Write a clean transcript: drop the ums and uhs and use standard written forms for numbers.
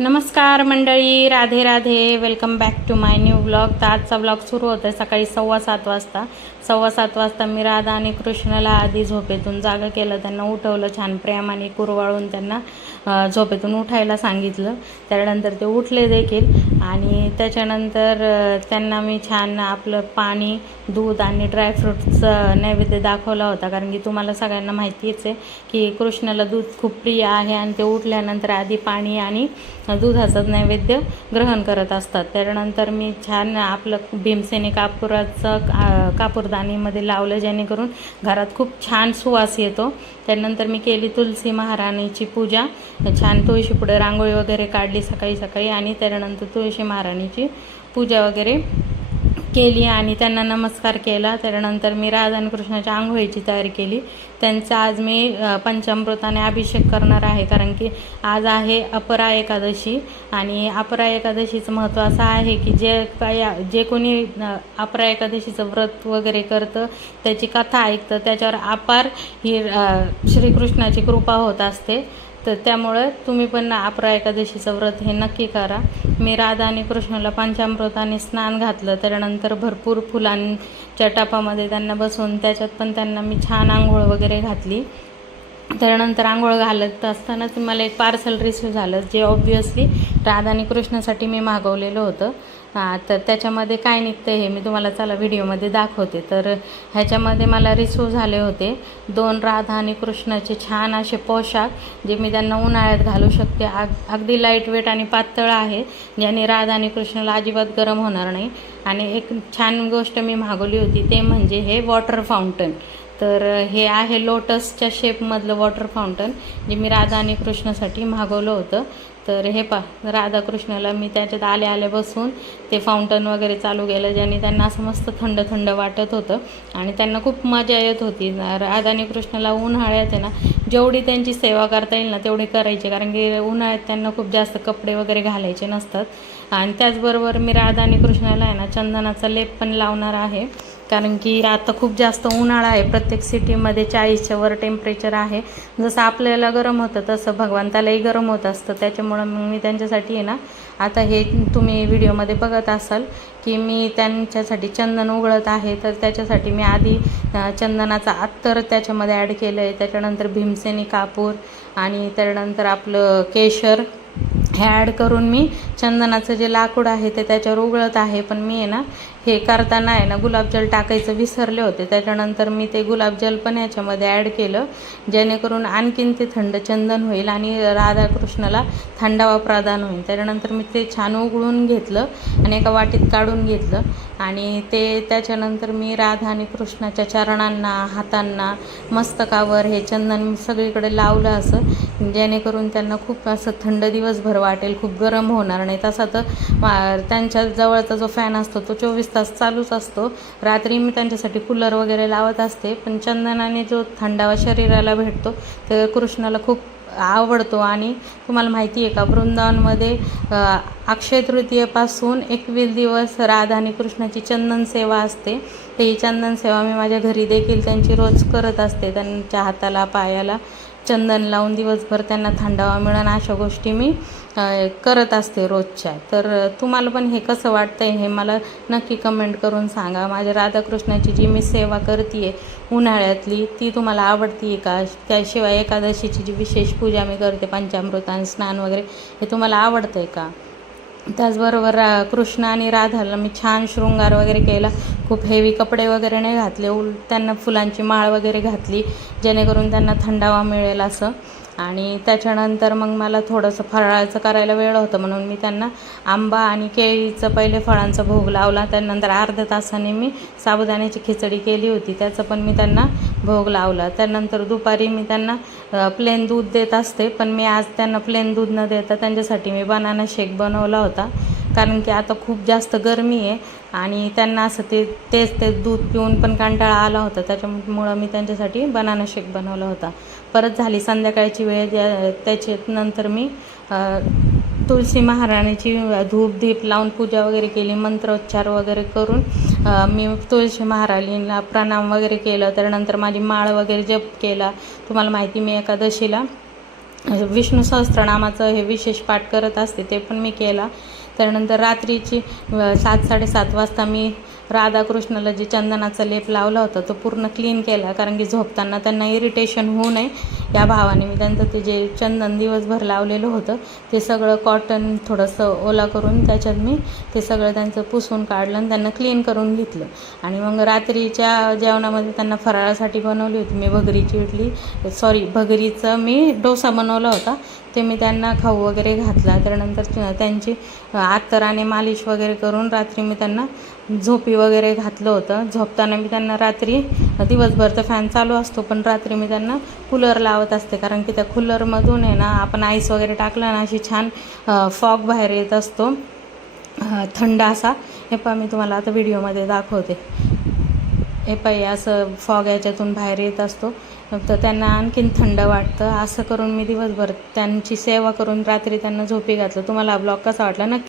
नमस्कार मंडळी, Radhe Radhe. Welcome back to my new blog. तर आजचा ब्लॉग सुरू होतो आहे सकाळी 7:15 वाजता. 7:15 वाजता मी राधा आणि कृष्णाला आधी झोपेतून जागा केलं, त्यांना उठवलं, छान प्रेमाने कुरवाळून त्यांना झोपेतून उठायला सांगितलं. त्यानंतर ते उठले देखील आणि त्याच्यानंतर त्यांना मी छान आपलं पाणी, दूध आणि ड्रायफ्रूट्सचं नैवेद्य दाखवला होता. कारण की तुम्हाला सगळ्यांना माहितीच आहे की कृष्णाला दूध खूप प्रिय आहे आणि ते उठल्यानंतर आधी पाणी आणि दुधाचं नैवेद्य ग्रहण करत असतात. त्यानंतर मी छान आपलं भीमसेनी कापूराचं कापूरदानीमध्ये लावलं, जेणेकरून घरात खूप छान सुवास येतो. त्यानंतर मी केली तुलसी महाराणीची पूजा, छान तुळशीपुढे रांगोळी वगैरे काढली सकाळी सकाळी आणि त्यानंतर तुळशी महाराणीची पूजा वगैरे केली आणि त्यांना नमस्कार केला. त्यानंतर मी राधा आणि कृष्णाच्या आंघोळीची तयारी केली. त्यांचा आज मी पंचामृताने अभिषेक करणार आहे, कारण की आज आहे अपरा एकादशी आणि अपरा एकादशीचं महत्त्व असं आहे की जे कोणी अपरा एकादशीचं व्रत वगैरे करतं, त्याची कथा ऐकतं, त्याच्यावर अपार ही श्रीकृष्णाची कृपा होत असते. तर त्यामुळे तुम्ही पण अपरा एकादशीचं व्रत हे नक्की करा. मी राधा आणि कृष्णाला पंचामृताने स्नान घातलं. त्यानंतर भरपूर फुलांच्या टपामध्ये त्यांना बसवून त्याच्यात पण त्यांना मी छान आंघोळ वगैरे घातली. त्यानंतर आंघोळ घालत असतानाच मला एक पार्सल रिसीव झालं, जे ऑब्व्हियसली राधा आणि कृष्णासाठी मी मागवलेलं होतं. तर त्याच्यामध्ये काय निघतं हे मी तुम्हाला चला व्हिडिओमध्ये दाखवते. तर ह्याच्यामध्ये मला रिसीव झाले होते 2 राधा आणि कृष्णाचे छान असे पोशाख, जे मी त्यांना उन्हाळ्यात घालू शकते. अगदी लाईट वेट आणि पातळ आहे, ज्याने राधा आणि कृष्णाला अजिबात गरम होणार नाही. आणि एक छान गोष्ट मी मागवली होती, ते म्हणजे हे वॉटर फाउंटन. तर हे आहे लोटसच्या शेपमधलं वॉटर फाउंटन, जे मी राधा आणि कृष्णासाठी मागवलं होतं. तर हे राधा कृष्णाला मी त्याच्यात आले बसून ते फाउंटन वगैरे चालू केलं, ज्याने त्यांना असं मस्त थंड थंड वाटत होतं आणि त्यांना खूप मजा येत होती. राधा आणि कृष्णाला उन्हाळ्यात आहे ना, जेवढी त्यांची सेवा करता येईल ना तेवढी करायची, कारण की उन्हाळ्यात त्यांना खूप जास्त कपडे वगैरे घालायचे नसतात. आणि त्याचबरोबर मी राधा आणि कृष्णाला आहे ना चंदनाचा लेप पण लावणार आहे, कारण की आता खूप जास्त उन्हाळा आहे. प्रत्येक सिटीमध्ये 40च्या वर टेम्परेचर आहे. जसं आपल्याला गरम होतं तसं भगवंतालाही गरम होत असतं. त्याच्यामुळं मग मी त्यांच्यासाठी आहे ना, आता हे तुम्ही व्हिडिओमध्ये बघत असाल की मी त्यांच्यासाठी चंदन उघडत आहे. तर त्याच्यासाठी मी आधी चंदनाचा अत्तर त्याच्यामध्ये ॲड केलं आहे. त्याच्यानंतर भीमसेनी कापूर आणि त्यानंतर आपलं केशर हे ॲड करून मी चंदनाचं जे लाकूड आहे ते त्याच्यावर उघळत आहे. पण मी आहे ना हे करताना आहे ना गुलाबजल टाकायचं विसरले होते. त्याच्यानंतर मी ते गुलाबजल पण ह्याच्यामध्ये ॲड केलं, जेणेकरून आणखीन ते थंड चंदन होईल आणि राधाकृष्णाला थंडावा प्रदान होईल. त्याच्यानंतर मी ते छान उघडून घेतलं आणि एका वाटीत काढून घेतलं आणि ते त्याच्यानंतर मी राधा आणि कृष्णाच्या चरणांना, हातांना, मस्तकावर हे चंदन सगळीकडे लावलं, असं जेणेकरून त्यांना खूप असं थंड दिवसभर वाटेल, खूप गरम होणार नाही. तसा तर त्यांच्या जवळचा जो फॅन असतो तो 24 तास चालूच असतो. रात्री मी त्यांच्यासाठी कूलर वगैरे लावत असते, पण चंदनाने जो थंडावा शरीराला भेटतो ते कृष्णाला खूप आवडतो. आणि तुम्हाला माहिती आहे का, वृंदावनमध्ये अक्षय तृतीयेपासून 21 दिवस राधा आणि कृष्णाची चंदन सेवा असते. ही चंदन सेवा मी माझ्या घरी देखील त्यांची रोज करत असते. त्यांच्या हाताला, पायाला चंदन लावून दिवसभर त्यांना थंडावा मिळेल अशा गोष्टी मी करत असते रोजच्या. तर तुम्हाला पण हे कसं वाटतं आहे हे मला नक्की कमेंट करून सांगा. माझ्या राधाकृष्णाची जी मी सेवा करते आहे उन्हाळ्यातली, ती तुम्हाला आवडती आहे का? त्याशिवाय एकादशीची जी विशेष पूजा मी करते, पंचामृताने स्नान वगैरे, हे तुम्हाला आवडतं आहे का? त्याचबरोबर कृष्ण आणि राधाला मी छान शृंगार वगैरे केला. खूप हेवी कपडे वगैरे नाही घातले, त्यांना फुलांची माळ वगैरे घातली, जेणेकरून त्यांना थंडावा मिळेल असं. आणि त्याच्यानंतर मग मला थोडंसं फराळाचं करायला वेळ होतं, म्हणून मी त्यांना आंबा आणि केळीचं पहिले फळांचा भोग लावला. त्यानंतर अर्ध्या तासाने मी साबुदाण्याची खिचडी केली होती, त्याचं पण मी त्यांना भोग लावला. त्यानंतर दुपारी मी त्यांना प्लेन दूध देत असते, पण मी आज त्यांना प्लेन दूध न देता त्यांच्यासाठी मी बनाना शेक बनवला होता, कारण की आता खूप जास्त गरमी आहे आणि त्यांना असं तेच दूध पिऊन पण कंटाळा आला होता. त्याच्यामुळं मी त्यांच्यासाठी बनाना शेक बनवला होता. परत झाली संध्याकाळची वेळ, त्याच्यानंतर मी तुळशी महाराणीची धूप दीप लावून पूजा वगैरे केली, मंत्रोच्चार वगैरे करून मी तुळशी महाराणीला प्रणाम वगैरे केलं. त्यानंतर माझी माळ वगैरे जप केला. तुम्हाला माहिती मी एकादशीला विष्णू सहस्त्रनामाचं हे विशेष पाठ करत असते, ते पण मी केला. त्यानंतर रात्रीची 7-7:30 वाजता मी राधाकृष्णाला जे चंदनाचा लेप लावला होता तो पूर्ण क्लीन केला, कारण की झोपताना त्यांना इरिटेशन होऊ नये या भावाने मी त्यांचं ते जे चंदन दिवसभर लावलेलं होतं ते सगळं कॉटन थोडंसं ओला करून त्याच्यात मी ते सगळं त्यांचं पुसून काढलं आणि त्यांना क्लीन करून घेतलं. आणि मग रात्रीच्या जेवणामध्ये त्यांना फराळासाठी बनवली होती मी भगरीचं मी डोसा बनवला होता, ते मी त्यांना खाऊ वगैरे घातला. त्यानंतर त्यांची अत्तराने मालिश वगैरे करून रात्री मी त्यांना झोपी वगैरे घातलं होतं. झोपताना मी त्यांना रात्री दिवसभर तर फॅन चालू असतो, पण रात्री मी त्यांना कूलर लावत असते, कारण की त्या कूलरमधून आहे ना आपण आईस वगैरे टाकला ना अशी छान फॉग बाहेर येत असतो, थंड असा. हे पहा मी तुम्हाला आता व्हिडिओमध्ये दाखवते. हे पाहिजे असं फॉग याच्यातून बाहेर येत असतो, तर त्यांना आणखीन थंड वाटतं. असं करून मी दिवसभर त्यांची सेवा करून रात्री त्यांना झोपी घातलं. तुम्हाला हा ब्लॉग कसा वाटला नक्की